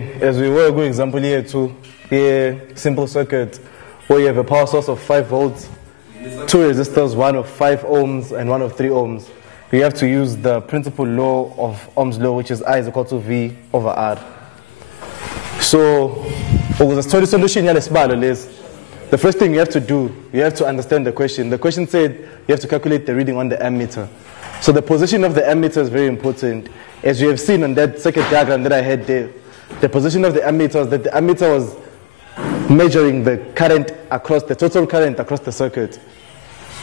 As we were a good example here too, here simple circuit where you have a power source of 5 volts, 2 resistors, one of 5 ohms and one of 3 ohms. We have to use the principal law of Ohm's law, which is I is equal to V over R. So, the solution here is the first thing you have to do, you have to understand the question. The question said you have to calculate the reading on the ammeter. So the position of the ammeter is very important. As you have seen on that circuit diagram that I had there, the position of the ammeter was that the ammeter was measuring the current across, the total current across the circuit.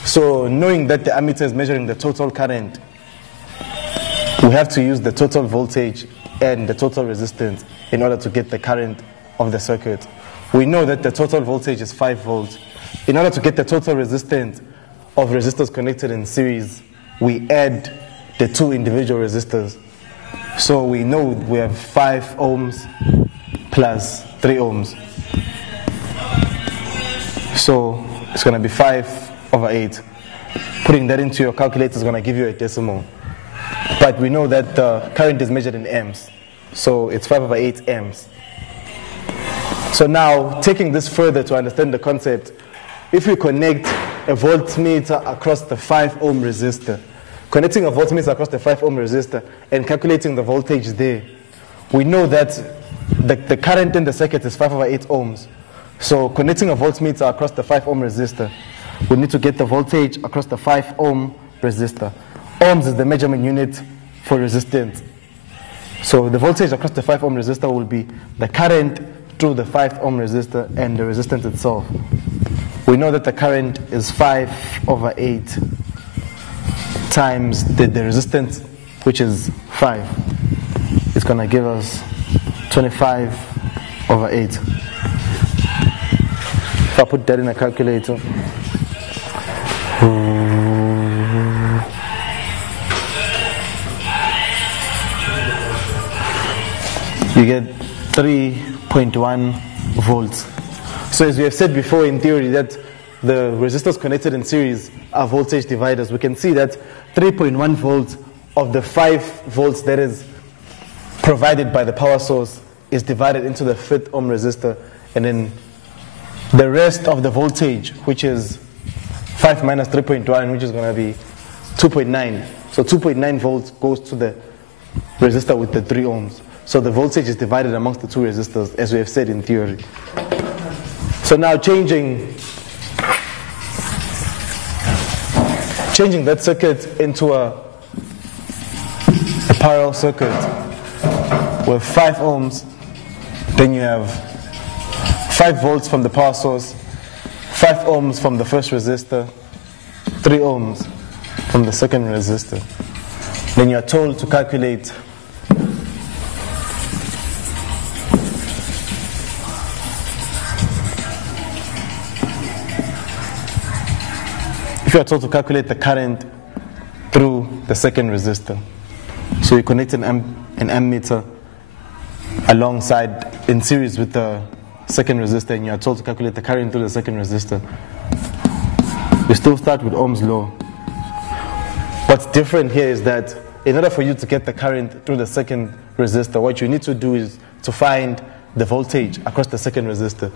So knowing that the ammeter is measuring the total current, we have to use the total voltage and the total resistance in order to get the current of the circuit. We know that the total voltage is 5 volts. In order to get the total resistance of resistors connected in series, we add the 2 individual resistors. So we know we have 5 ohms plus 3 ohms. So it's going to be 5/8. Putting that into your calculator is going to give you a decimal. But we know that the current is measured in amps. So it's 5/8 amps. So now, taking this further to understand the concept, if we connect a voltmeter across the 5 ohm resistor, connecting a voltmeter across the 5 ohm resistor and calculating the voltage there, we know that the current in the circuit is 5/8 ohms. So connecting a voltmeter across the 5 ohm resistor, we need to get the voltage across the 5 ohm resistor. Ohms is the measurement unit for resistance. So the voltage across the 5 ohm resistor will be the current through the 5 ohm resistor and the resistance itself. We know that the current is 5/8 times the resistance, which is 5. It's going to give us 25/8. If I put that in a calculator, you get 3.1 volts. So as we have said before in theory that the resistors connected in series are voltage dividers, we can see that 3.1 volts of the 5 volts that is provided by the power source is divided into the 5th ohm resistor, and then the rest of the voltage, which is 5 minus 3.1, which is going to be 2.9. So 2.9 volts goes to the resistor with the 3 ohms. So the voltage is divided amongst the 2 resistors, as we have said in theory. So now changing that circuit into a parallel circuit with 5 ohms, then you have 5 volts from the power source, 5 ohms from the first resistor, 3 ohms from the second resistor. Then you are told to calculate the current through the second resistor. So you connect an ammeter alongside in series with the second resistor, and you are told to calculate the current through the second resistor. We still start with Ohm's law. What's different here is that in order for you to get the current through the second resistor, what you need to do is to find the voltage across the second resistor.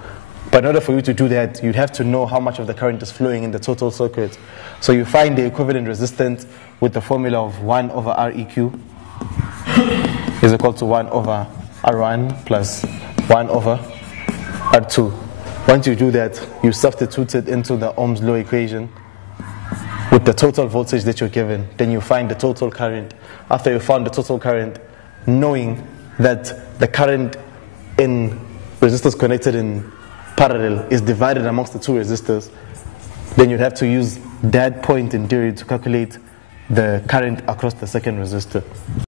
But in order for you to do that, you'd have to know how much of the current is flowing in the total circuit. So you find the equivalent resistance with the formula of 1/Req is equal to 1/R1 plus 1/R2. Once you do that, you substitute it into the Ohm's law equation with the total voltage that you're given. Then you find the total current. After you found the total current, knowing that the current in resistors connected in parallel is divided amongst the 2 resistors, then you'd have to use that point in theory to calculate the current across the second resistor.